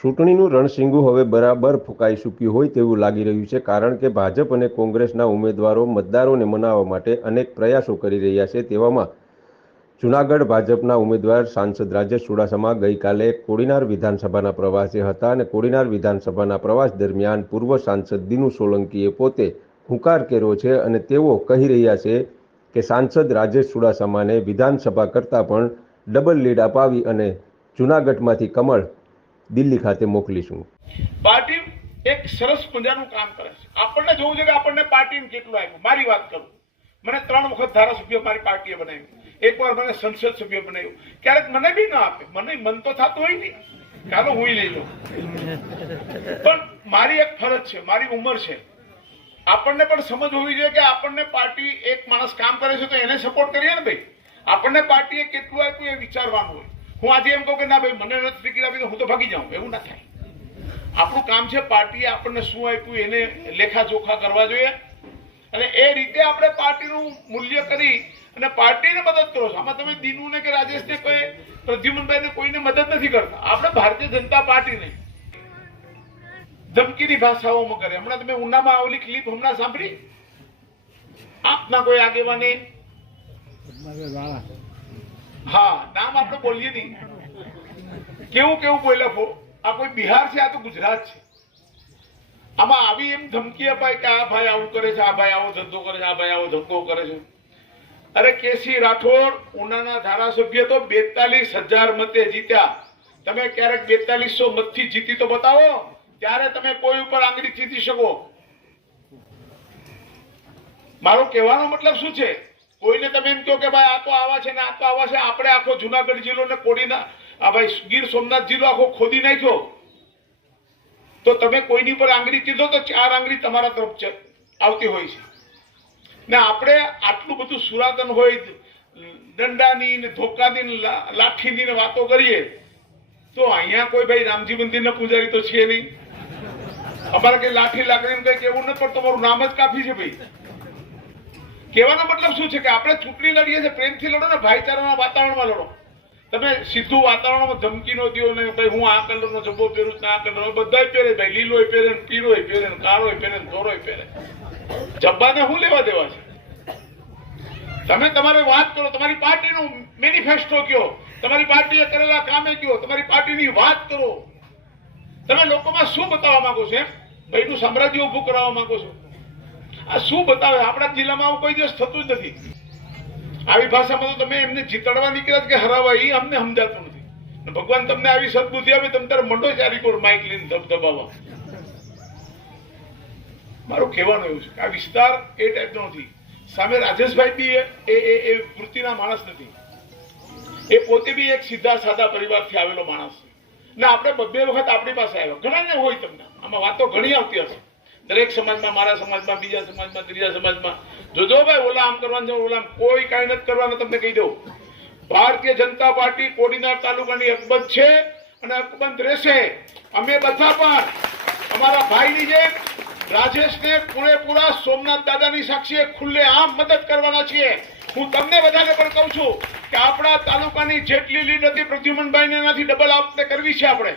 ચૂંટણીનું રણશીંગું હવે બરાબર ફૂંકાઈ ચૂક્યું હોય તેવું લાગી રહ્યું છે, કારણ કે ભાજપ અને કોંગ્રેસના ઉમેદવારો મતદારોને મનાવવા માટે અનેક પ્રયાસો કરી રહ્યા છે। તેવામાં જૂનાગઢ ભાજપના ઉમેદવાર સાંસદ રાજેશ ચુડાસમા ગઈકાલે કોડીનાર વિધાનસભાના પ્રવાસે હતા અને કોડીનાર વિધાનસભાના પ્રવાસ દરમિયાન પૂર્વ સાંસદ દિનુ સોલંકીએ પોતે હુંકાર કર્યો છે અને તેઓ કહી રહ્યા છે કે સાંસદ રાજેશ ચુડાસમાને વિધાનસભા કરતાં પણ ડબલ લીડ અપાવી અને જૂનાગઢમાંથી કમળ દિલ્હી ખાતે મોકલીશું। પાર્ટી એક સરસ મજાનું કામ કરે છે। આપણને જોવું છે કે આપણને પાર્ટીને કેટલું આપ્યું। મારી વાત કરું, મને 3 વખત ધારાસભ્ય મારી પાર્ટીએ બનાવ્યું, એકવાર મને સંસદ સભ્ય બનાવ્યું, ક્યારેક મને બી ના આપે, મને મન તો થતું હોય નહીં, ચાલો હું લઈ લઉં, પણ મારી એક ફરજ છે, મારી ઉંમર છે, આપણને પણ સમજ હોવી જોઈએ કે આપણને પાર્ટી એક માણસ કામ કરે છે તો એને સપોર્ટ કરીએ ને ભાઈ। આપણને પાર્ટીએ કેટલું આપ્યું એ વિચારવાનું હોય। હું આજે એમ કહું કે ના ભાઈ મને નથી ટિકિટ આપી તો હું તો ભાગી જાઉં, એવું ના થાય। આપણું કામ છે પાર્ટીએ આપણને શું આપ્યું એને લેખાજોખા કરવા જોઈએ અને એ રીતે આપણે પાર્ટીનું મૂલ્ય કરી અને પાર્ટીને મદદ કરો છો। આમાં તમે દિનુને કે રાજેશને કોઈ પ્રદ્યુમનભાઈને કોઈને મદદ નથી કરતા। આપણે ભારતીય જનતા પાર્ટીને ધમકીની ભાષાઓમાં કરે। હમણાં તમે ઉનામાં આવેલી ક્લિપ હમણાં સાંભળી, આપના કોઈ આગેવાને, હા નામ આપણે બોલીએ નહીં, કેવું કેવું બોલ્યા। આ કોઈ બિહાર છે, આ તો ગુજરાત છે। આમાં આવી એમ ધમકી અપાય કે આ ભાઈ આવું કરે છે, આ ભાઈ આવો ધંધો કરે છે, આ ભાઈ આવો ધંધો કરે છે। અરે કેસી રાઠોડ ઉનાના ધારાસભ્ય તો 42,000 મતે જીત્યા। તમે ક્યારેક 4200 મતથી જીતી તો બતાવો, ત્યારે તમે કોઈ ઉપર આંગળી ચીંધી શકો। મારો કહેવાનો મતલબ શું છે, કોઈને તમે એમ કહો કે ભાઈ આ તો આવા છે ને આ તો આવા છે। આપણે આખો જુનાગઢ જિલ્લો ને કોડીના આ ભાઈ ગીર સોમનાથ જિલ્લો આખો ખોદી નાખ્યો, તો તમે કોઈની પર આંગળી ચીંધો તો 4 આંગળી તમારા તરફ આવતી હોય છે ને। આપણે આટલું બધું સુરાતન હોય, દંડાની ને ધોકાની ને લાઠીની ને વાતો કરીએ તો અહીંયા કોઈ ભાઈ રામજી મંદિરના પૂજારી તો છે નહીં। અમારે કઈ લાઠી લાકડી કઈ કેવું નથી, પણ તમારું નામ જ કાફી છે ભાઈ। કહેવાનો મતલબ શું છે કે આપણે ચૂંટણી લડીએ છીએ, પ્રેમથી લડો ને, ભાઈચારાના વાતાવરણમાં લડો। તમે સીધું વાતાવરણમાં ધમકી નો દો ને ભાઈ હું આ કલરનો જબ્બો પહેરું ને આ કલર બધાય પહેરે ભાઈ, લીલોય પહેરે ને પીળોય પહેરે ને કાળોય પહેરે ને ધોરોય પહેરે। જબ્બાને શું લેવા દેવા છે? તમે તમારે વાત કરો, તમારી પાર્ટીનું મેનિફેસ્ટો કયો, તમારી પાર્ટીએ કરેલા કામે કયો, તમારી પાર્ટીની વાત કરો। તમે લોકોમાં શું બતાવવા માંગો છો? ભાઈનું સામ્રાજ્ય ઉભું કરાવવા માંગો છો? આ શું બતાવે? આપણા જિલ્લામાં આવું કોઈ દિવસ થતું જ નથી। આવી ભાષામાં તો તમે એમને જીતાડવા નીકળ્યા કે હરાવવા, એ અમને સમજાતું નથી। ભગવાન તમને આવી સદબુદ્ધિ આપે, તમે તારે મંડો ચારી કોર માઇક લઈને ધબધબાવા। મારું કહેવાનું એવું છે કે આ વિસ્તાર એ ટાઈપનો નથી। સામે રાજેશભાઈ બી એ વૃત્તિના માણસ નથી, એ પોતે બી એક સીધા સાદા પરિવારથી આવેલો માણસ છે ને। આપણે 2 વખત આપણી પાસે આવ્યો, ઘણાને હોય, તમને આમાં વાતો ઘણી આવતી હશે, દરેક સમાજમાં, મારા સમાજમાં, બીજા સમાજમાં, ત્રીજા સમાજમાં। જોજો ભાઈ ઓલા આમ કરવાનું છે, ઓલા કોઈ કાંઈ નથી કરવાનું। તમને કહી દઉં, ભારતીય જનતા પાર્ટી કોડીનાર તાલુકાની અકબંધ છે અને અકબંધ રહેશે। અમે બધા પણ અમારા ભાઈની જેમ રાજેશને પૂરેપૂરા સોમનાથ દાદાની સાક્ષીએ ખુલ્લે આમ મદદ કરવાના છીએ। હું તમને બધાને પણ કહું છું કે આપણા તાલુકાની જેટલી લીડ હતી પ્રદ્યુમનભાઈને એનાથી ડબલ આપને કરવી છે આપણે।